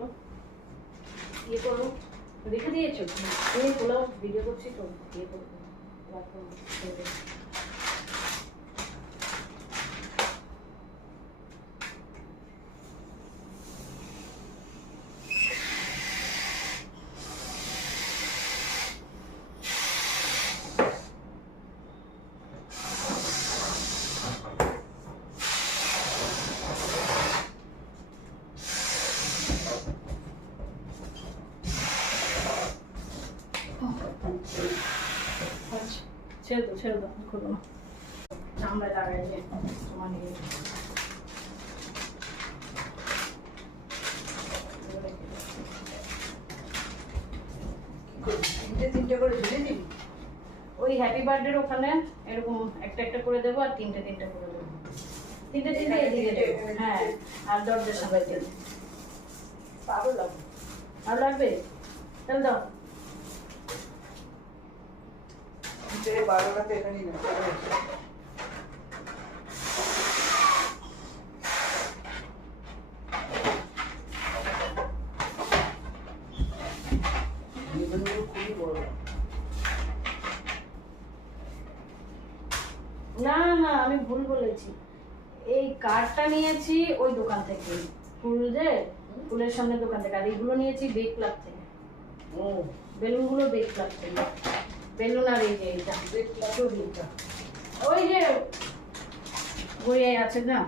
তো ইয়ে করো, রেখে দিয়েছো? তুমি পোলাও ভিডিও করছি তো, ইয়ে করবো রাখো। ছেড়ে দাও খুলো না, চামড়া লাগাই যে তোমার নিয়ে তিনটে করে ঝুলে দিবি। ওই হ্যাপি বার্থডের ওখানে এরকম একটা একটা করে দেবো আর তিনটে তিনটে করে দেবো, তিনটে তিনটে এদিকে দেবো। হ্যাঁ, আর দরজার সামনে দেবো। আরো লাগবে, আর লাগবে? তাহলে দাও। ভিতরে 12টা তো এখানেই না। খুবই বড়। না না, আমি ভুল বলেছি। এই কার্ডটা নিয়েছি ওই দোকান থেকে, ফুলের সামনে দোকান থেকে, আর এইগুলো নিয়েছি বেক ক্লাব থেকে। ও, বেলুনগুলো বেক ক্লাব থেকে। বেলুন আর এই যে এইটা দেখলাম দিনটা। ওই যে বইয়ে আছে না।